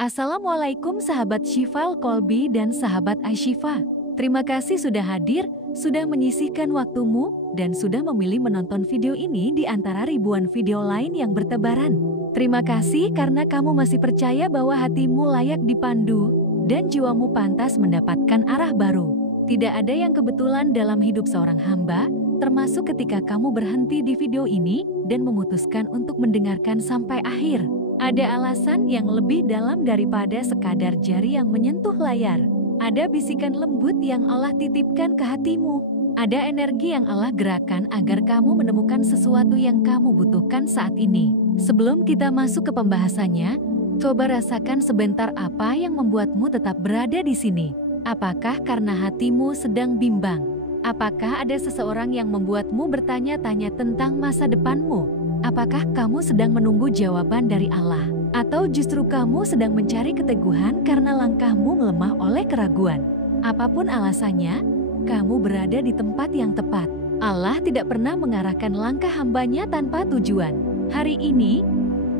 Assalamualaikum sahabat Syifal Kolbi dan sahabat Asyifa. Terima kasih sudah hadir, sudah menyisihkan waktumu, dan sudah memilih menonton video ini di antara ribuan video lain yang bertebaran. Terima kasih karena kamu masih percaya bahwa hatimu layak dipandu, dan jiwamu pantas mendapatkan arah baru. Tidak ada yang kebetulan dalam hidup seorang hamba, termasuk ketika kamu berhenti di video ini dan memutuskan untuk mendengarkan sampai akhir. Ada alasan yang lebih dalam daripada sekadar jari yang menyentuh layar. Ada bisikan lembut yang Allah titipkan ke hatimu. Ada energi yang Allah gerakan agar kamu menemukan sesuatu yang kamu butuhkan saat ini. Sebelum kita masuk ke pembahasannya, coba rasakan sebentar apa yang membuatmu tetap berada di sini. Apakah karena hatimu sedang bimbang? Apakah ada seseorang yang membuatmu bertanya-tanya tentang masa depanmu? Apakah kamu sedang menunggu jawaban dari Allah? Atau justru kamu sedang mencari keteguhan karena langkahmu melemah oleh keraguan? Apapun alasannya, kamu berada di tempat yang tepat. Allah tidak pernah mengarahkan langkah hambanya tanpa tujuan. Hari ini,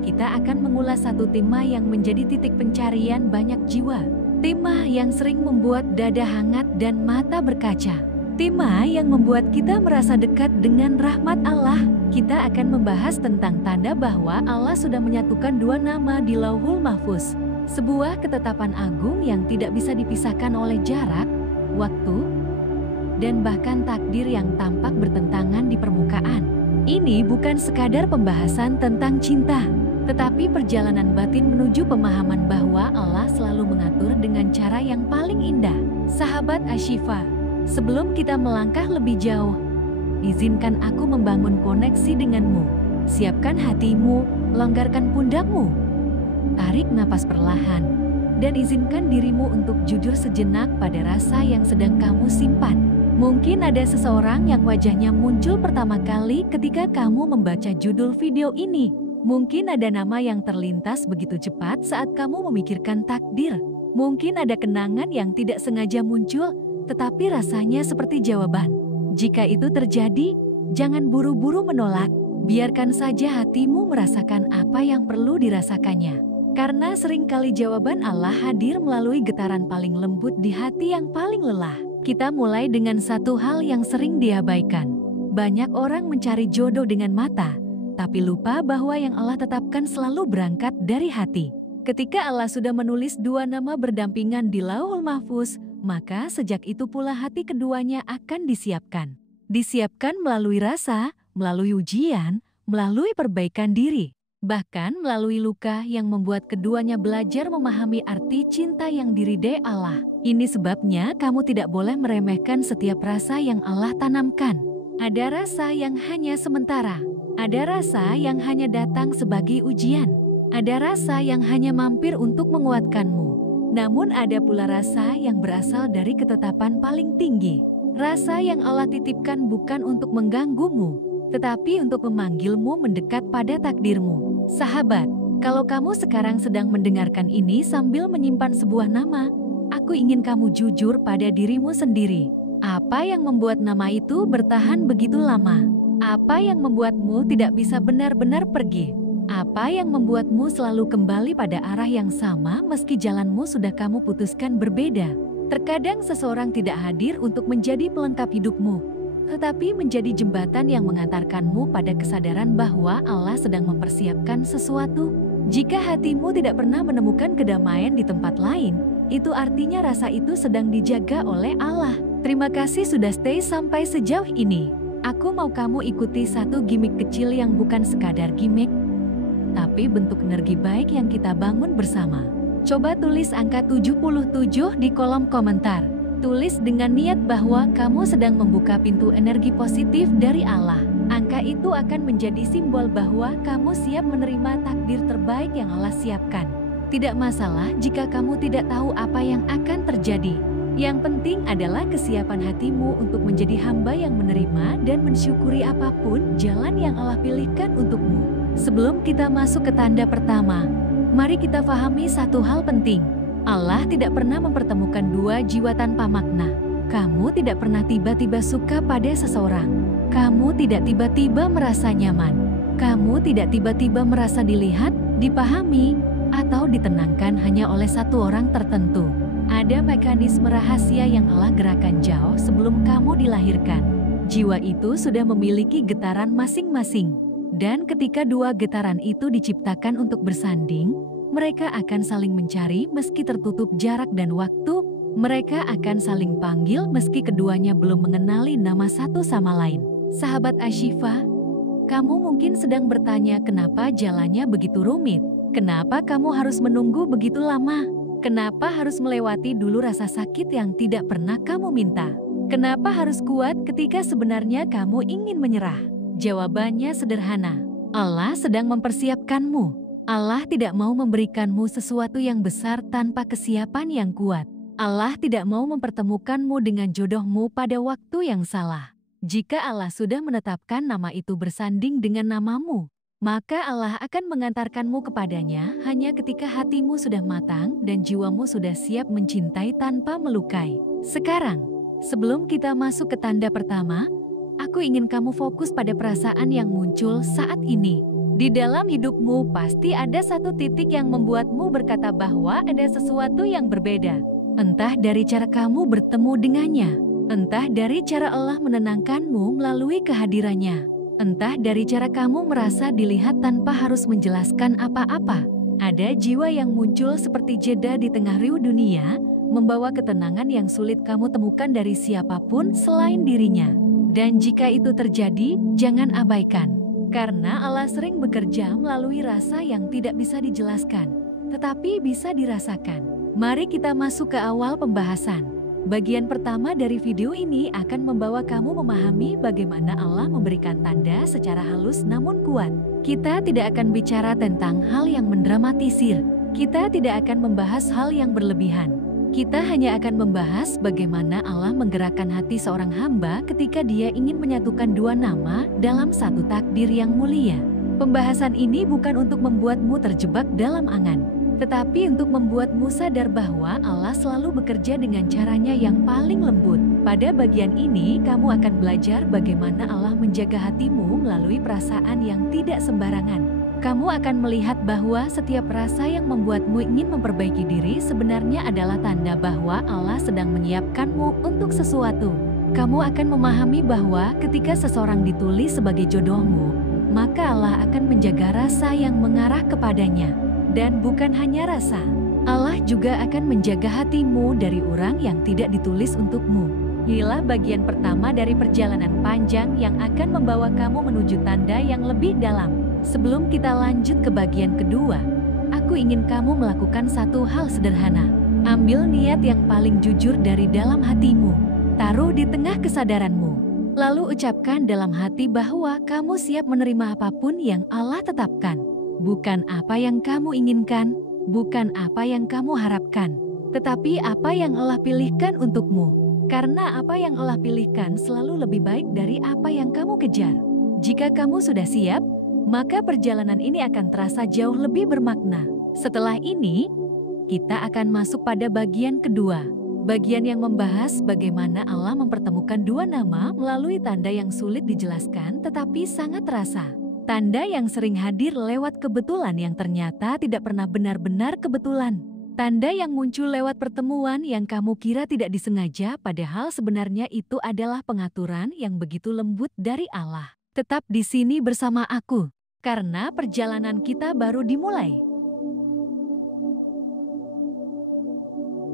kita akan mengulas satu tema yang menjadi titik pencarian banyak jiwa. Tema yang sering membuat dada hangat dan mata berkaca. Tema yang membuat kita merasa dekat dengan rahmat Allah. Kita akan membahas tentang tanda bahwa Allah sudah menyatukan dua nama di Lauhul Mahfuz. Sebuah ketetapan agung yang tidak bisa dipisahkan oleh jarak, waktu, dan bahkan takdir yang tampak bertentangan di permukaan. Ini bukan sekadar pembahasan tentang cinta, tetapi perjalanan batin menuju pemahaman bahwa Allah selalu mengatur dengan cara yang paling indah. Sahabat Asyifa, sebelum kita melangkah lebih jauh, izinkan aku membangun koneksi denganmu. Siapkan hatimu, longgarkan pundakmu. Tarik napas perlahan, dan izinkan dirimu untuk jujur sejenak pada rasa yang sedang kamu simpan. Mungkin ada seseorang yang wajahnya muncul pertama kali ketika kamu membaca judul video ini. Mungkin ada nama yang terlintas begitu cepat saat kamu memikirkan takdir. Mungkin ada kenangan yang tidak sengaja muncul, tetapi rasanya seperti jawaban. Jika itu terjadi, jangan buru-buru menolak. Biarkan saja hatimu merasakan apa yang perlu dirasakannya. Karena seringkali jawaban Allah hadir melalui getaran paling lembut di hati yang paling lelah. Kita mulai dengan satu hal yang sering diabaikan. Banyak orang mencari jodoh dengan mata, tapi lupa bahwa yang Allah tetapkan selalu berangkat dari hati. Ketika Allah sudah menulis dua nama berdampingan di Lauhul Mahfuz, maka sejak itu pula hati keduanya akan disiapkan. Disiapkan melalui rasa, melalui ujian, melalui perbaikan diri. Bahkan melalui luka yang membuat keduanya belajar memahami arti cinta yang diridai Allah. Ini sebabnya kamu tidak boleh meremehkan setiap rasa yang Allah tanamkan. Ada rasa yang hanya sementara. Ada rasa yang hanya datang sebagai ujian. Ada rasa yang hanya mampir untuk menguatkanmu. Namun ada pula rasa yang berasal dari ketetapan paling tinggi. Rasa yang Allah titipkan bukan untuk mengganggumu, tetapi untuk memanggilmu mendekat pada takdirmu. Sahabat, kalau kamu sekarang sedang mendengarkan ini sambil menyimpan sebuah nama, aku ingin kamu jujur pada dirimu sendiri. Apa yang membuat nama itu bertahan begitu lama? Apa yang membuatmu tidak bisa benar-benar pergi? Apa yang membuatmu selalu kembali pada arah yang sama meski jalanmu sudah kamu putuskan berbeda? Terkadang seseorang tidak hadir untuk menjadi pelengkap hidupmu, tetapi menjadi jembatan yang mengantarkanmu pada kesadaran bahwa Allah sedang mempersiapkan sesuatu. Jika hatimu tidak pernah menemukan kedamaian di tempat lain, itu artinya rasa itu sedang dijaga oleh Allah. Terima kasih sudah stay sampai sejauh ini. Aku mau kamu ikuti satu gimmick kecil yang bukan sekadar gimmick, tapi bentuk energi baik yang kita bangun bersama. Coba tulis angka 77 di kolom komentar. Tulis dengan niat bahwa kamu sedang membuka pintu energi positif dari Allah. Angka itu akan menjadi simbol bahwa kamu siap menerima takdir terbaik yang Allah siapkan. Tidak masalah jika kamu tidak tahu apa yang akan terjadi. Yang penting adalah kesiapan hatimu untuk menjadi hamba yang menerima dan mensyukuri apapun jalan yang Allah pilihkan untukmu. Sebelum kita masuk ke tanda pertama, mari kita pahami satu hal penting. Allah tidak pernah mempertemukan dua jiwa tanpa makna. Kamu tidak pernah tiba-tiba suka pada seseorang. Kamu tidak tiba-tiba merasa nyaman. Kamu tidak tiba-tiba merasa dilihat, dipahami, atau ditenangkan hanya oleh satu orang tertentu. Ada mekanisme rahasia yang Allah gerakan jauh sebelum kamu dilahirkan. Jiwa itu sudah memiliki getaran masing-masing. Dan ketika dua getaran itu diciptakan untuk bersanding, mereka akan saling mencari meski tertutup jarak dan waktu. Mereka akan saling panggil meski keduanya belum mengenali nama satu sama lain. Sahabat Ashifa, kamu mungkin sedang bertanya kenapa jalannya begitu rumit? Kenapa kamu harus menunggu begitu lama? Kenapa harus melewati dulu rasa sakit yang tidak pernah kamu minta? Kenapa harus kuat ketika sebenarnya kamu ingin menyerah? Jawabannya sederhana. Allah sedang mempersiapkanmu. Allah tidak mau memberikanmu sesuatu yang besar tanpa kesiapan yang kuat. Allah tidak mau mempertemukanmu dengan jodohmu pada waktu yang salah. Jika Allah sudah menetapkan nama itu bersanding dengan namamu, maka Allah akan mengantarkanmu kepadanya hanya ketika hatimu sudah matang dan jiwamu sudah siap mencintai tanpa melukai. Sekarang, sebelum kita masuk ke tanda pertama, aku ingin kamu fokus pada perasaan yang muncul saat ini. Di dalam hidupmu pasti ada satu titik yang membuatmu berkata bahwa ada sesuatu yang berbeda. Entah dari cara kamu bertemu dengannya, entah dari cara Allah menenangkanmu melalui kehadirannya, entah dari cara kamu merasa dilihat tanpa harus menjelaskan apa-apa. Ada jiwa yang muncul seperti jeda di tengah riuh dunia, membawa ketenangan yang sulit kamu temukan dari siapapun selain dirinya. Dan jika itu terjadi, jangan abaikan. Karena Allah sering bekerja melalui rasa yang tidak bisa dijelaskan, tetapi bisa dirasakan. Mari kita masuk ke awal pembahasan. Bagian pertama dari video ini akan membawa kamu memahami bagaimana Allah memberikan tanda secara halus namun kuat. Kita tidak akan bicara tentang hal yang mendramatisir. Kita tidak akan membahas hal yang berlebihan. Kita hanya akan membahas bagaimana Allah menggerakkan hati seorang hamba ketika dia ingin menyatukan dua nama dalam satu takdir yang mulia. Pembahasan ini bukan untuk membuatmu terjebak dalam angan, tetapi untuk membuatmu sadar bahwa Allah selalu bekerja dengan caranya yang paling lembut. Pada bagian ini, kamu akan belajar bagaimana Allah menjaga hatimu melalui perasaan yang tidak sembarangan. Kamu akan melihat bahwa setiap rasa yang membuatmu ingin memperbaiki diri sebenarnya adalah tanda bahwa Allah sedang menyiapkanmu untuk sesuatu. Kamu akan memahami bahwa ketika seseorang ditulis sebagai jodohmu, maka Allah akan menjaga rasa yang mengarah kepadanya. Dan bukan hanya rasa, Allah juga akan menjaga hatimu dari orang yang tidak ditulis untukmu. Inilah bagian pertama dari perjalanan panjang yang akan membawa kamu menuju tanda yang lebih dalam. Sebelum kita lanjut ke bagian kedua, aku ingin kamu melakukan satu hal sederhana. Ambil niat yang paling jujur dari dalam hatimu. Taruh di tengah kesadaranmu. Lalu ucapkan dalam hati bahwa kamu siap menerima apapun yang Allah tetapkan. Bukan apa yang kamu inginkan, bukan apa yang kamu harapkan, tetapi apa yang Allah pilihkan untukmu. Karena apa yang Allah pilihkan selalu lebih baik dari apa yang kamu kejar. Jika kamu sudah siap, maka perjalanan ini akan terasa jauh lebih bermakna. Setelah ini, kita akan masuk pada bagian kedua. Bagian yang membahas bagaimana Allah mempertemukan dua nama melalui tanda yang sulit dijelaskan tetapi sangat terasa. Tanda yang sering hadir lewat kebetulan yang ternyata tidak pernah benar-benar kebetulan. Tanda yang muncul lewat pertemuan yang kamu kira tidak disengaja padahal sebenarnya itu adalah pengaturan yang begitu lembut dari Allah. Tetap di sini bersama aku, karena perjalanan kita baru dimulai.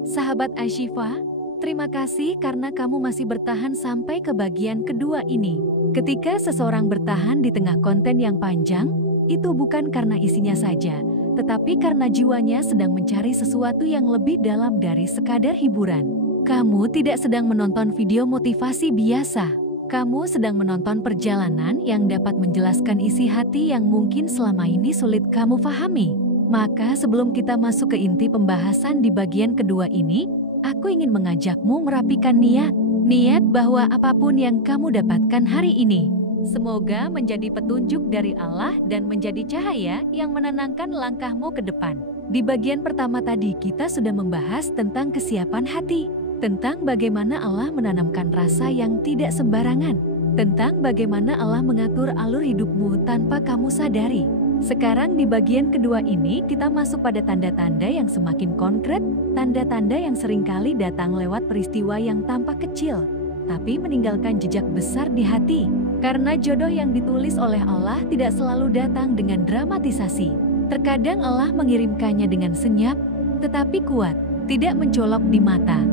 Sahabat Ashifa, terima kasih karena kamu masih bertahan sampai ke bagian kedua ini. Ketika seseorang bertahan di tengah konten yang panjang, itu bukan karena isinya saja, tetapi karena jiwanya sedang mencari sesuatu yang lebih dalam dari sekadar hiburan. Kamu tidak sedang menonton video motivasi biasa. Kamu sedang menonton perjalanan yang dapat menjelaskan isi hati yang mungkin selama ini sulit kamu pahami. Maka sebelum kita masuk ke inti pembahasan di bagian kedua ini, aku ingin mengajakmu merapikan niat. Niat bahwa apapun yang kamu dapatkan hari ini, semoga menjadi petunjuk dari Allah dan menjadi cahaya yang menenangkan langkahmu ke depan. Di bagian pertama tadi kita sudah membahas tentang kesiapan hati. Tentang bagaimana Allah menanamkan rasa yang tidak sembarangan. Tentang bagaimana Allah mengatur alur hidupmu tanpa kamu sadari. Sekarang di bagian kedua ini kita masuk pada tanda-tanda yang semakin konkret, tanda-tanda yang seringkali datang lewat peristiwa yang tampak kecil, tapi meninggalkan jejak besar di hati. Karena jodoh yang ditulis oleh Allah tidak selalu datang dengan dramatisasi. Terkadang Allah mengirimkannya dengan senyap, tetapi kuat, tidak mencolok di mata,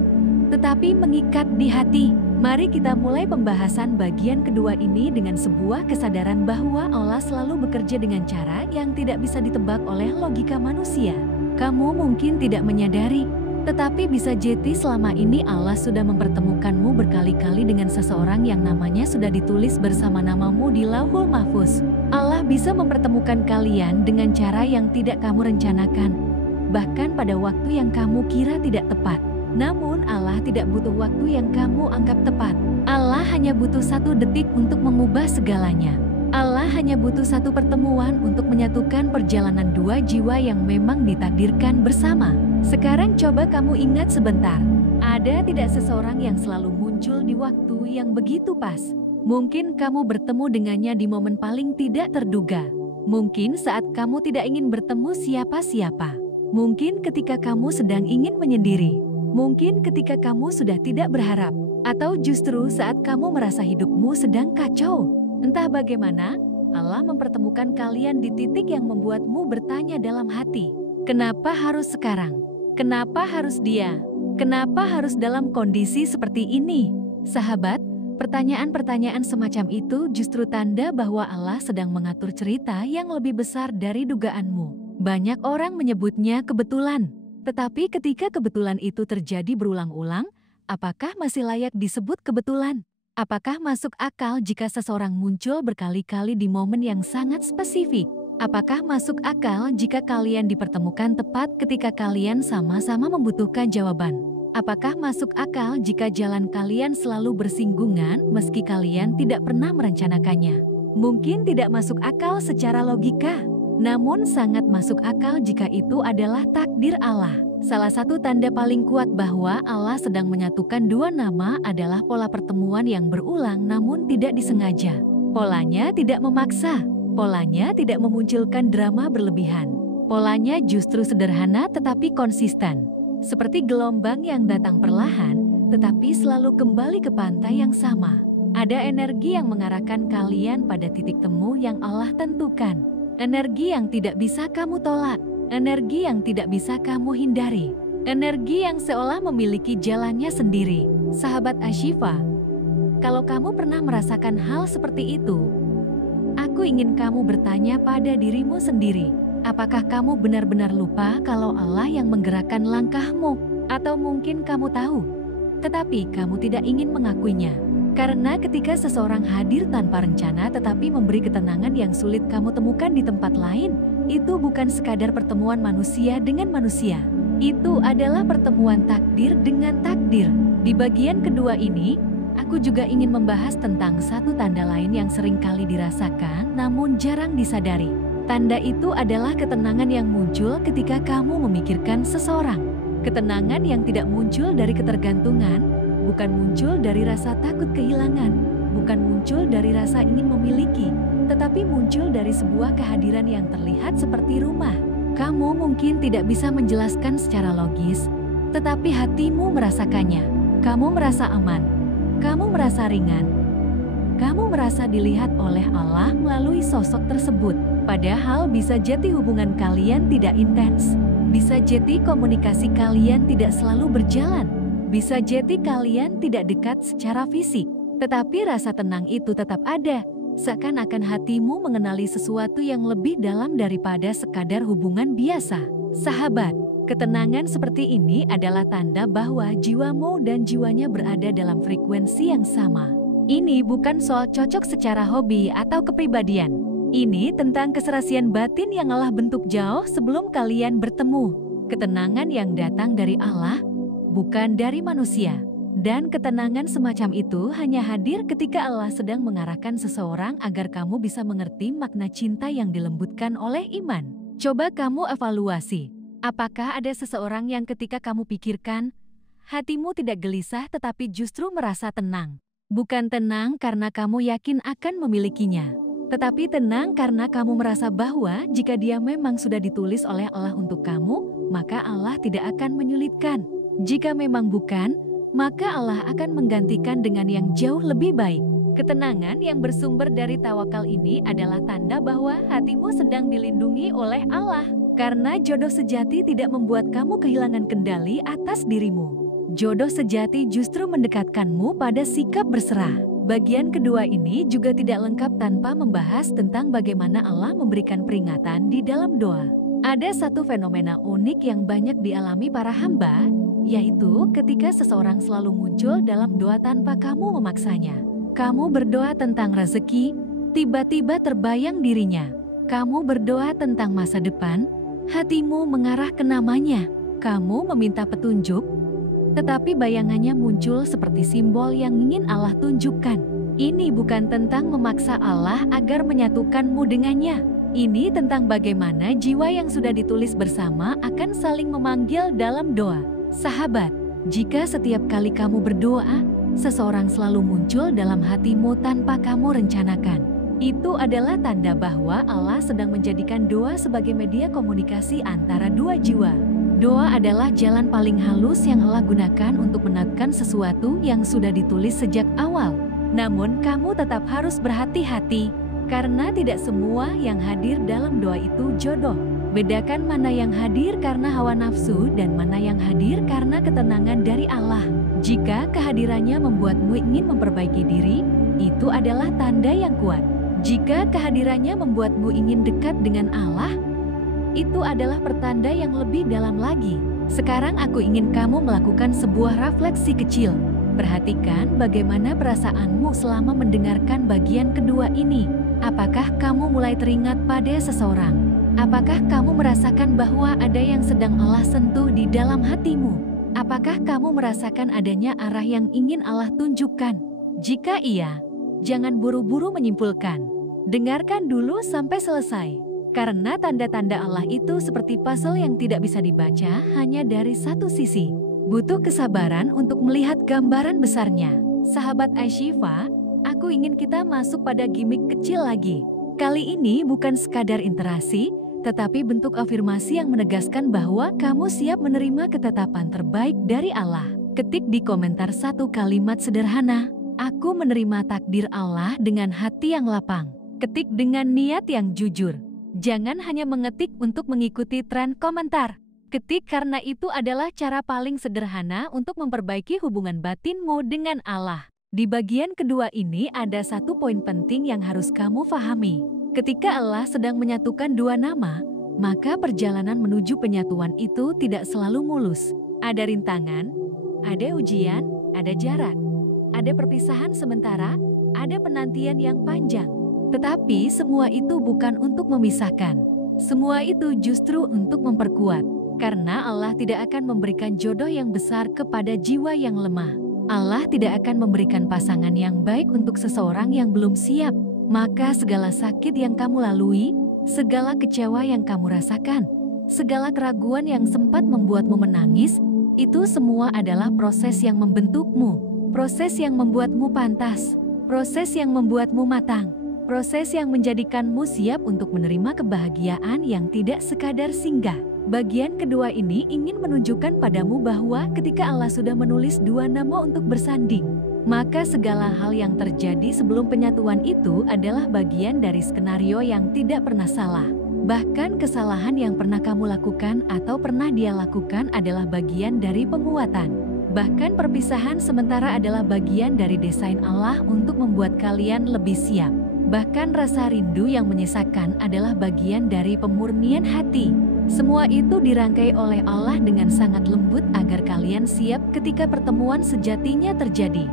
tetapi mengikat di hati. Mari kita mulai pembahasan bagian kedua ini dengan sebuah kesadaran bahwa Allah selalu bekerja dengan cara yang tidak bisa ditebak oleh logika manusia. Kamu mungkin tidak menyadari, tetapi bisa jadi selama ini Allah sudah mempertemukanmu berkali-kali dengan seseorang yang namanya sudah ditulis bersama namamu di Lauhul Mahfuz. Allah bisa mempertemukan kalian dengan cara yang tidak kamu rencanakan, bahkan pada waktu yang kamu kira tidak tepat. Namun Allah tidak butuh waktu yang kamu anggap tepat. Allah hanya butuh 1 detik untuk mengubah segalanya. Allah hanya butuh 1 pertemuan untuk menyatukan perjalanan 2 jiwa yang memang ditakdirkan bersama. Sekarang coba kamu ingat sebentar. Ada tidak seseorang yang selalu muncul di waktu yang begitu pas? Mungkin kamu bertemu dengannya di momen paling tidak terduga. Mungkin saat kamu tidak ingin bertemu siapa-siapa. Mungkin ketika kamu sedang ingin menyendiri. Mungkin ketika kamu sudah tidak berharap, atau justru saat kamu merasa hidupmu sedang kacau. Entah bagaimana, Allah mempertemukan kalian di titik yang membuatmu bertanya dalam hati, kenapa harus sekarang? Kenapa harus dia? Kenapa harus dalam kondisi seperti ini? Sahabat, pertanyaan-pertanyaan semacam itu justru tanda bahwa Allah sedang mengatur cerita yang lebih besar dari dugaanmu. Banyak orang menyebutnya kebetulan. Tetapi ketika kebetulan itu terjadi berulang-ulang, apakah masih layak disebut kebetulan? Apakah masuk akal jika seseorang muncul berkali-kali di momen yang sangat spesifik? Apakah masuk akal jika kalian dipertemukan tepat ketika kalian sama-sama membutuhkan jawaban? Apakah masuk akal jika jalan kalian selalu bersinggungan meski kalian tidak pernah merencanakannya? Mungkin tidak masuk akal secara logika. Namun sangat masuk akal jika itu adalah takdir Allah. Salah satu tanda paling kuat bahwa Allah sedang menyatukan 2 nama adalah pola pertemuan yang berulang namun tidak disengaja. Polanya tidak memaksa. Polanya tidak memunculkan drama berlebihan. Polanya justru sederhana tetapi konsisten. Seperti gelombang yang datang perlahan, tetapi selalu kembali ke pantai yang sama. Ada energi yang mengarahkan kalian pada titik temu yang Allah tentukan. Energi yang tidak bisa kamu tolak, energi yang tidak bisa kamu hindari, energi yang seolah memiliki jalannya sendiri. Sahabat Ashifa, kalau kamu pernah merasakan hal seperti itu, aku ingin kamu bertanya pada dirimu sendiri, apakah kamu benar-benar lupa kalau Allah yang menggerakkan langkahmu? Atau mungkin kamu tahu, tetapi kamu tidak ingin mengakuinya? Karena ketika seseorang hadir tanpa rencana tetapi memberi ketenangan yang sulit kamu temukan di tempat lain, itu bukan sekadar pertemuan manusia dengan manusia. Itu adalah pertemuan takdir dengan takdir. Di bagian kedua ini, aku juga ingin membahas tentang 1 tanda lain yang sering kali dirasakan namun jarang disadari. Tanda itu adalah ketenangan yang muncul ketika kamu memikirkan seseorang. Ketenangan yang tidak muncul dari ketergantungan, bukan muncul dari rasa takut kehilangan, bukan muncul dari rasa ingin memiliki, tetapi muncul dari sebuah kehadiran yang terlihat seperti rumah. Kamu mungkin tidak bisa menjelaskan secara logis, tetapi hatimu merasakannya. Kamu merasa aman, kamu merasa ringan, kamu merasa dilihat oleh Allah melalui sosok tersebut. Padahal bisa jadi hubungan kalian tidak intens, bisa jadi komunikasi kalian tidak selalu berjalan. Bisa jadi kalian tidak dekat secara fisik, tetapi rasa tenang itu tetap ada. Seakan-akan hatimu mengenali sesuatu yang lebih dalam daripada sekadar hubungan biasa. Sahabat, ketenangan seperti ini adalah tanda bahwa jiwamu dan jiwanya berada dalam frekuensi yang sama. Ini bukan soal cocok secara hobi atau kepribadian. Ini tentang keserasian batin yang Allah bentuk jauh sebelum kalian bertemu. Ketenangan yang datang dari Allah, bukan dari manusia. Dan ketenangan semacam itu hanya hadir ketika Allah sedang mengarahkan seseorang agar kamu bisa mengerti makna cinta yang dilembutkan oleh iman. Coba kamu evaluasi, apakah ada seseorang yang ketika kamu pikirkan, hatimu tidak gelisah tetapi justru merasa tenang. Bukan tenang karena kamu yakin akan memilikinya. Tetapi tenang karena kamu merasa bahwa jika dia memang sudah ditulis oleh Allah untuk kamu, maka Allah tidak akan menyulitkan. Jika memang bukan, maka Allah akan menggantikan dengan yang jauh lebih baik. Ketenangan yang bersumber dari tawakal ini adalah tanda bahwa hatimu sedang dilindungi oleh Allah. Karena jodoh sejati tidak membuat kamu kehilangan kendali atas dirimu. Jodoh sejati justru mendekatkanmu pada sikap berserah. Bagian kedua ini juga tidak lengkap tanpa membahas tentang bagaimana Allah memberikan peringatan di dalam doa. Ada satu fenomena unik yang banyak dialami para hamba, yaitu ketika seseorang selalu muncul dalam doa tanpa kamu memaksanya. Kamu berdoa tentang rezeki, tiba-tiba terbayang dirinya. Kamu berdoa tentang masa depan, hatimu mengarah ke namanya. Kamu meminta petunjuk, tetapi bayangannya muncul seperti simbol yang ingin Allah tunjukkan. Ini bukan tentang memaksa Allah agar menyatukanmu dengannya. Ini tentang bagaimana jiwa yang sudah ditulis bersama akan saling memanggil dalam doa. Sahabat, jika setiap kali kamu berdoa, seseorang selalu muncul dalam hatimu tanpa kamu rencanakan, itu adalah tanda bahwa Allah sedang menjadikan doa sebagai media komunikasi antara dua jiwa. Doa adalah jalan paling halus yang Allah gunakan untuk menatkan sesuatu yang sudah ditulis sejak awal. Namun kamu tetap harus berhati-hati, karena tidak semua yang hadir dalam doa itu jodoh. Bedakan mana yang hadir karena hawa nafsu dan mana yang hadir karena ketenangan dari Allah. Jika kehadirannya membuatmu ingin memperbaiki diri, itu adalah tanda yang kuat. Jika kehadirannya membuatmu ingin dekat dengan Allah, itu adalah pertanda yang lebih dalam lagi. Sekarang aku ingin kamu melakukan sebuah refleksi kecil. Perhatikan bagaimana perasaanmu selama mendengarkan bagian kedua ini. Apakah kamu mulai teringat pada seseorang? Apakah kamu merasakan bahwa ada yang sedang Allah sentuh di dalam hatimu? Apakah kamu merasakan adanya arah yang ingin Allah tunjukkan? Jika iya, jangan buru-buru menyimpulkan. Dengarkan dulu sampai selesai. Karena tanda-tanda Allah itu seperti puzzle yang tidak bisa dibaca hanya dari satu sisi. Butuh kesabaran untuk melihat gambaran besarnya. Sahabat Ashifa, aku ingin kita masuk pada gimmick kecil lagi. Kali ini bukan sekadar interaksi, tetapi bentuk afirmasi yang menegaskan bahwa kamu siap menerima ketetapan terbaik dari Allah. Ketik di komentar satu kalimat sederhana, aku menerima takdir Allah dengan hati yang lapang. Ketik dengan niat yang jujur. Jangan hanya mengetik untuk mengikuti tren komentar. Ketik karena itu adalah cara paling sederhana untuk memperbaiki hubungan batinmu dengan Allah. Di bagian kedua ini ada satu poin penting yang harus kamu pahami. Ketika Allah sedang menyatukan dua nama, maka perjalanan menuju penyatuan itu tidak selalu mulus. Ada rintangan, ada ujian, ada jarak, ada perpisahan sementara, ada penantian yang panjang. Tetapi semua itu bukan untuk memisahkan. Semua itu justru untuk memperkuat. Karena Allah tidak akan memberikan jodoh yang besar kepada jiwa yang lemah. Allah tidak akan memberikan pasangan yang baik untuk seseorang yang belum siap. Maka segala sakit yang kamu lalui, segala kecewa yang kamu rasakan, segala keraguan yang sempat membuatmu menangis, itu semua adalah proses yang membentukmu. Proses yang membuatmu pantas. Proses yang membuatmu matang. Proses yang menjadikanmu siap untuk menerima kebahagiaan yang tidak sekadar singgah. Bagian kedua ini ingin menunjukkan padamu bahwa ketika Allah sudah menulis dua nama untuk bersanding, maka segala hal yang terjadi sebelum penyatuan itu adalah bagian dari skenario yang tidak pernah salah. Bahkan kesalahan yang pernah kamu lakukan atau pernah dia lakukan adalah bagian dari penguatan. Bahkan perpisahan sementara adalah bagian dari desain Allah untuk membuat kalian lebih siap. Bahkan rasa rindu yang menyisakan adalah bagian dari pemurnian hati. Semua itu dirangkai oleh Allah dengan sangat lembut agar kalian siap ketika pertemuan sejatinya terjadi.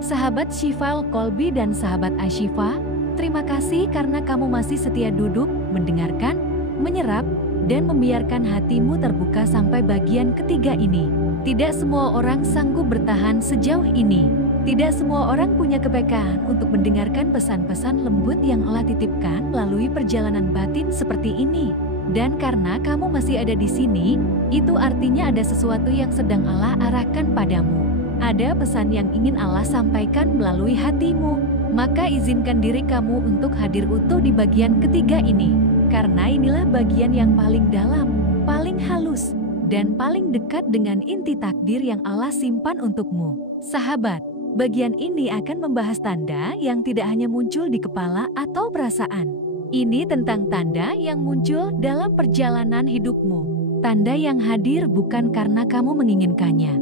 Sahabat Shifal Kolbi dan sahabat Ashifa, terima kasih karena kamu masih setia duduk, mendengarkan, menyerap, dan membiarkan hatimu terbuka sampai bagian ketiga ini. Tidak semua orang sanggup bertahan sejauh ini. Tidak semua orang punya kepekaan untuk mendengarkan pesan-pesan lembut yang Allah titipkan melalui perjalanan batin seperti ini. Dan karena kamu masih ada di sini, itu artinya ada sesuatu yang sedang Allah arahkan padamu. Ada pesan yang ingin Allah sampaikan melalui hatimu. Maka izinkan diri kamu untuk hadir utuh di bagian ketiga ini. Karena inilah bagian yang paling dalam, paling halus, dan paling dekat dengan inti takdir yang Allah simpan untukmu. Sahabat, bagian ini akan membahas tanda yang tidak hanya muncul di kepala atau perasaan. Ini tentang tanda yang muncul dalam perjalanan hidupmu. Tanda yang hadir bukan karena kamu menginginkannya,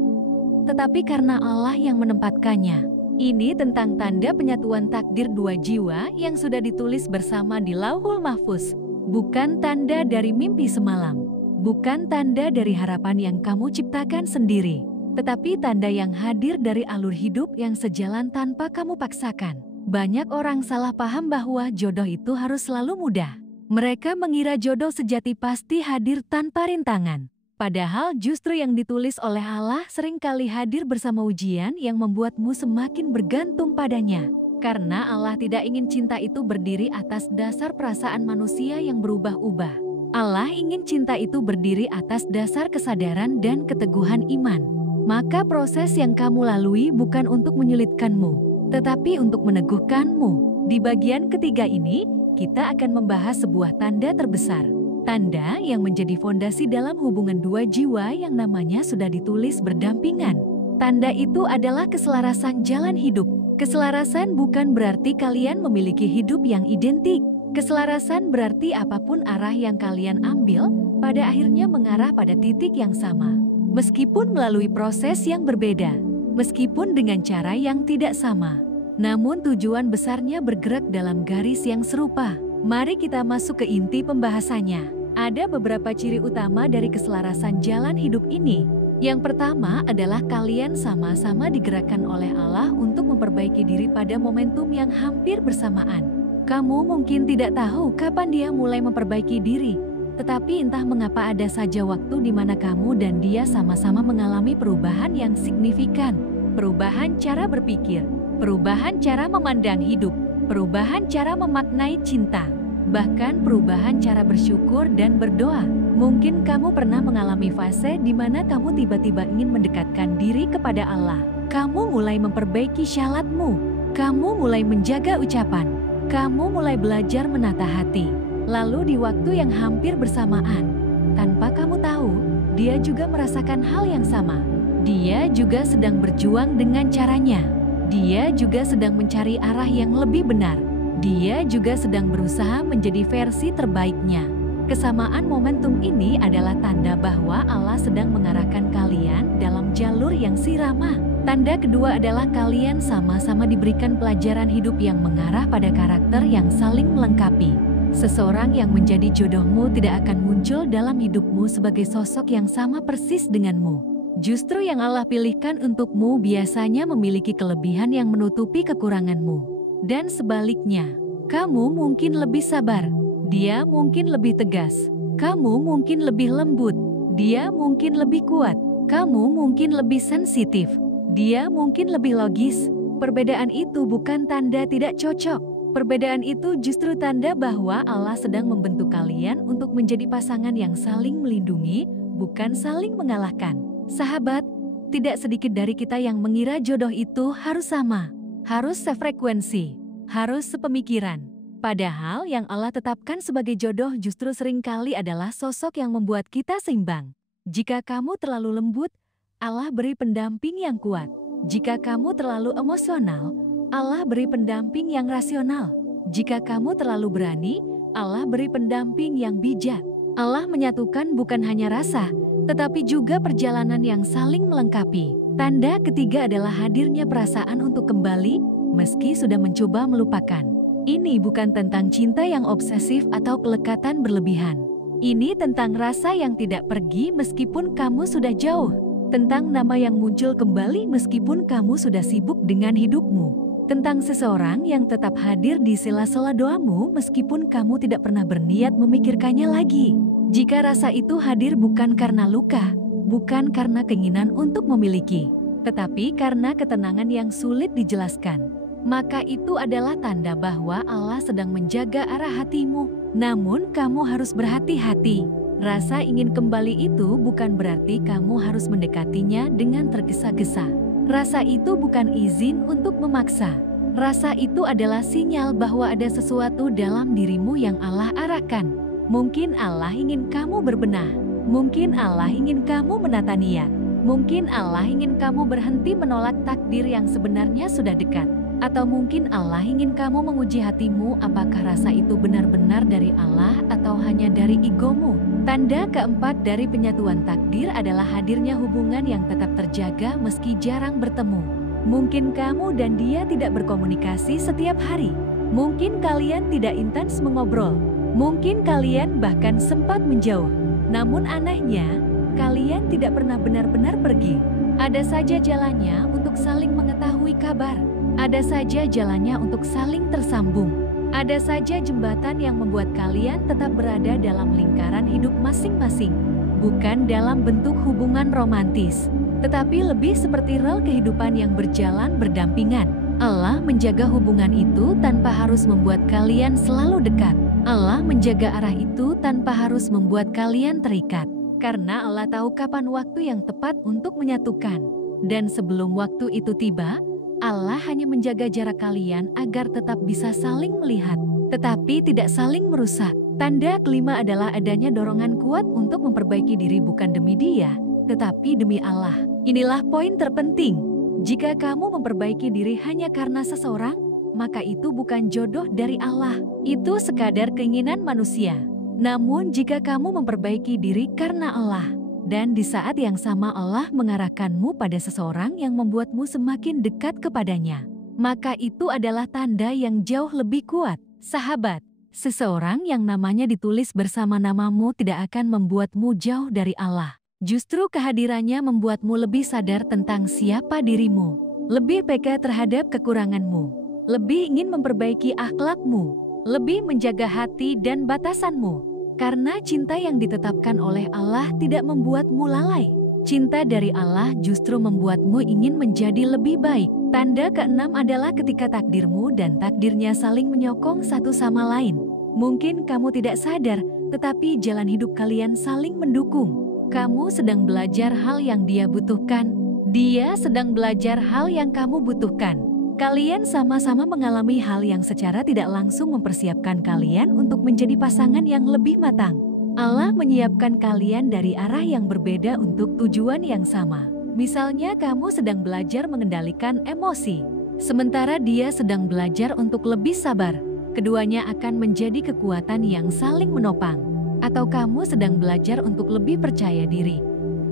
tetapi karena Allah yang menempatkannya. Ini tentang tanda penyatuan takdir dua jiwa yang sudah ditulis bersama di Lauhul Mahfuz. Bukan tanda dari mimpi semalam, bukan tanda dari harapan yang kamu ciptakan sendiri, tetapi tanda yang hadir dari alur hidup yang sejalan tanpa kamu paksakan. Banyak orang salah paham bahwa jodoh itu harus selalu mudah. Mereka mengira jodoh sejati pasti hadir tanpa rintangan. Padahal justru yang ditulis oleh Allah seringkali hadir bersama ujian yang membuatmu semakin bergantung padanya. Karena Allah tidak ingin cinta itu berdiri atas dasar perasaan manusia yang berubah-ubah. Allah ingin cinta itu berdiri atas dasar kesadaran dan keteguhan iman. Maka proses yang kamu lalui bukan untuk menyulitkanmu, tetapi untuk meneguhkanmu. Di bagian ketiga ini, kita akan membahas sebuah tanda terbesar. Tanda yang menjadi fondasi dalam hubungan dua jiwa yang namanya sudah ditulis berdampingan. Tanda itu adalah keselarasan jalan hidup. Keselarasan bukan berarti kalian memiliki hidup yang identik. Keselarasan berarti apapun arah yang kalian ambil, pada akhirnya mengarah pada titik yang sama. Meskipun melalui proses yang berbeda, meskipun dengan cara yang tidak sama, namun tujuan besarnya bergerak dalam garis yang serupa. Mari kita masuk ke inti pembahasannya. Ada beberapa ciri utama dari keselarasan jalan hidup ini. Yang pertama adalah kalian sama-sama digerakkan oleh Allah untuk memperbaiki diri pada momentum yang hampir bersamaan. Kamu mungkin tidak tahu kapan Dia mulai memperbaiki diri, tetapi entah mengapa ada saja waktu di mana kamu dan Dia sama-sama mengalami perubahan yang signifikan. Perubahan cara berpikir, perubahan cara memandang hidup, perubahan cara memaknai cinta, bahkan perubahan cara bersyukur dan berdoa. Mungkin kamu pernah mengalami fase di mana kamu tiba-tiba ingin mendekatkan diri kepada Allah. Kamu mulai memperbaiki syalatmu, kamu mulai menjaga ucapan, kamu mulai belajar menata hati. Lalu di waktu yang hampir bersamaan, tanpa kamu tahu, Dia juga merasakan hal yang sama. Dia juga sedang berjuang dengan caranya. Dia juga sedang mencari arah yang lebih benar. Dia juga sedang berusaha menjadi versi terbaiknya. Kesamaan momentum ini adalah tanda bahwa Allah sedang mengarahkan kalian dalam jalur yang sirama. Tanda kedua adalah kalian sama-sama diberikan pelajaran hidup yang mengarah pada karakter yang saling melengkapi. Seseorang yang menjadi jodohmu tidak akan muncul dalam hidupmu sebagai sosok yang sama persis denganmu. Justru yang Allah pilihkan untukmu biasanya memiliki kelebihan yang menutupi kekuranganmu. Dan sebaliknya, kamu mungkin lebih sabar, Dia mungkin lebih tegas, kamu mungkin lebih lembut, Dia mungkin lebih kuat, kamu mungkin lebih sensitif, Dia mungkin lebih logis. Perbedaan itu bukan tanda tidak cocok. Perbedaan itu justru tanda bahwa Allah sedang membentuk kalian untuk menjadi pasangan yang saling melindungi, bukan saling mengalahkan. Sahabat, tidak sedikit dari kita yang mengira jodoh itu harus sama, harus sefrekuensi, harus sepemikiran. Padahal yang Allah tetapkan sebagai jodoh justru seringkali adalah sosok yang membuat kita seimbang. Jika kamu terlalu lembut, Allah beri pendamping yang kuat. Jika kamu terlalu emosional, Allah beri pendamping yang rasional. Jika kamu terlalu berani, Allah beri pendamping yang bijak. Allah menyatukan bukan hanya rasa, tetapi juga perjalanan yang saling melengkapi. Tanda ketiga adalah hadirnya perasaan untuk kembali meski sudah mencoba melupakan. Ini bukan tentang cinta yang obsesif atau kelekatan berlebihan. Ini tentang rasa yang tidak pergi meskipun kamu sudah jauh. Tentang nama yang muncul kembali meskipun kamu sudah sibuk dengan hidupmu. Tentang seseorang yang tetap hadir di sela-sela doamu meskipun kamu tidak pernah berniat memikirkannya lagi. Jika rasa itu hadir bukan karena luka, bukan karena keinginan untuk memiliki, tetapi karena ketenangan yang sulit dijelaskan, maka itu adalah tanda bahwa Allah sedang menjaga arah hatimu. Namun kamu harus berhati-hati. Rasa ingin kembali itu bukan berarti kamu harus mendekatinya dengan tergesa-gesa. Rasa itu bukan izin untuk memaksa. Rasa itu adalah sinyal bahwa ada sesuatu dalam dirimu yang Allah arahkan. Mungkin Allah ingin kamu berbenah. Mungkin Allah ingin kamu menata niat. Mungkin Allah ingin kamu berhenti menolak takdir yang sebenarnya sudah dekat. Atau mungkin Allah ingin kamu menguji hatimu apakah rasa itu benar-benar dari Allah atau hanya dari egomu. Tanda keempat dari penyatuan takdir adalah hadirnya hubungan yang tetap terjaga meski jarang bertemu. Mungkin kamu dan dia tidak berkomunikasi setiap hari. Mungkin kalian tidak intens mengobrol. Mungkin kalian bahkan sempat menjauh. Namun anehnya, kalian tidak pernah benar-benar pergi. Ada saja jalannya untuk saling mengetahui kabar. Ada saja jalannya untuk saling tersambung. Ada saja jembatan yang membuat kalian tetap berada dalam lingkaran hidup masing-masing. Bukan dalam bentuk hubungan romantis, tetapi lebih seperti rel kehidupan yang berjalan berdampingan. Allah menjaga hubungan itu tanpa harus membuat kalian selalu dekat. Allah menjaga arah itu tanpa harus membuat kalian terikat. Karena Allah tahu kapan waktu yang tepat untuk menyatukan. Dan sebelum waktu itu tiba, Allah hanya menjaga jarak kalian agar tetap bisa saling melihat, tetapi tidak saling merusak. Tanda kelima adalah adanya dorongan kuat untuk memperbaiki diri bukan demi dia, tetapi demi Allah. Inilah poin terpenting. Jika kamu memperbaiki diri hanya karena seseorang, maka itu bukan jodoh dari Allah. Itu sekadar keinginan manusia. Namun jika kamu memperbaiki diri karena Allah, dan di saat yang sama Allah mengarahkanmu pada seseorang yang membuatmu semakin dekat kepadanya, maka itu adalah tanda yang jauh lebih kuat. Sahabat, seseorang yang namanya ditulis bersama namamu tidak akan membuatmu jauh dari Allah. Justru kehadirannya membuatmu lebih sadar tentang siapa dirimu, lebih peka terhadap kekuranganmu, lebih ingin memperbaiki akhlakmu, lebih menjaga hati dan batasanmu. Karena cinta yang ditetapkan oleh Allah tidak membuatmu lalai. Cinta dari Allah justru membuatmu ingin menjadi lebih baik. Tanda keenam adalah ketika takdirmu dan takdirnya saling menyokong satu sama lain. Mungkin kamu tidak sadar, tetapi jalan hidup kalian saling mendukung. Kamu sedang belajar hal yang dia butuhkan. Dia sedang belajar hal yang kamu butuhkan. Kalian sama-sama mengalami hal yang secara tidak langsung mempersiapkan kalian untuk menjadi pasangan yang lebih matang. Allah menyiapkan kalian dari arah yang berbeda untuk tujuan yang sama. Misalnya kamu sedang belajar mengendalikan emosi, sementara dia sedang belajar untuk lebih sabar. Keduanya akan menjadi kekuatan yang saling menopang. Atau kamu sedang belajar untuk lebih percaya diri,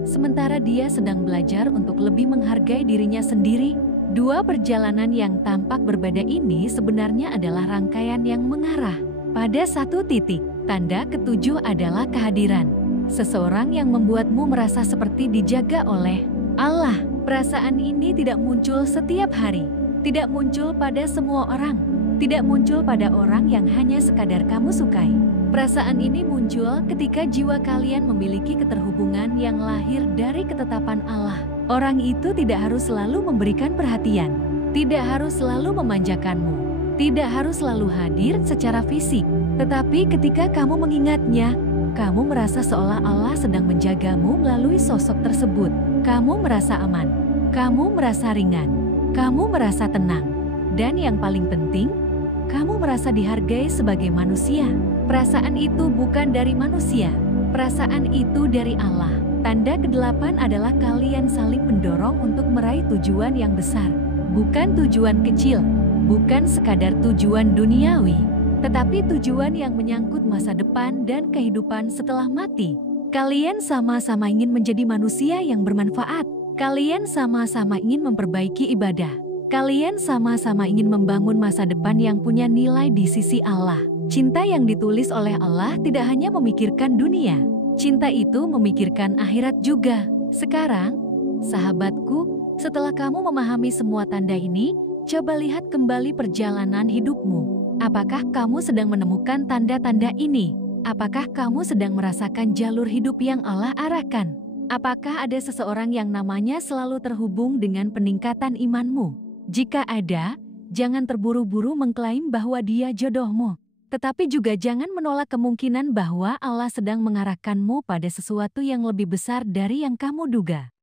sementara dia sedang belajar untuk lebih menghargai dirinya sendiri. Dua perjalanan yang tampak berbeda ini sebenarnya adalah rangkaian yang mengarah pada satu titik. Tanda ketujuh adalah kehadiran seseorang yang membuatmu merasa seperti dijaga oleh Allah. Perasaan ini tidak muncul setiap hari, tidak muncul pada semua orang, tidak muncul pada orang yang hanya sekadar kamu sukai. Perasaan ini muncul ketika jiwa kalian memiliki keterhubungan yang lahir dari ketetapan Allah. Orang itu tidak harus selalu memberikan perhatian, tidak harus selalu memanjakanmu, tidak harus selalu hadir secara fisik. Tetapi ketika kamu mengingatnya, kamu merasa seolah Allah sedang menjagamu melalui sosok tersebut. Kamu merasa aman, kamu merasa ringan, kamu merasa tenang. Dan yang paling penting, kamu merasa dihargai sebagai manusia. Perasaan itu bukan dari manusia, perasaan itu dari Allah. Tanda ke-8 adalah kalian saling mendorong untuk meraih tujuan yang besar. Bukan tujuan kecil, bukan sekadar tujuan duniawi, tetapi tujuan yang menyangkut masa depan dan kehidupan setelah mati. Kalian sama-sama ingin menjadi manusia yang bermanfaat. Kalian sama-sama ingin memperbaiki ibadah. Kalian sama-sama ingin membangun masa depan yang punya nilai di sisi Allah. Cinta yang ditulis oleh Allah tidak hanya memikirkan dunia. Cinta itu memikirkan akhirat juga. Sekarang, sahabatku, setelah kamu memahami semua tanda ini, coba lihat kembali perjalanan hidupmu. Apakah kamu sedang menemukan tanda-tanda ini? Apakah kamu sedang merasakan jalur hidup yang Allah arahkan? Apakah ada seseorang yang namanya selalu terhubung dengan peningkatan imanmu? Jika ada, jangan terburu-buru mengklaim bahwa dia jodohmu. Tetapi juga jangan menolak kemungkinan bahwa Allah sedang mengarahkanmu pada sesuatu yang lebih besar dari yang kamu duga.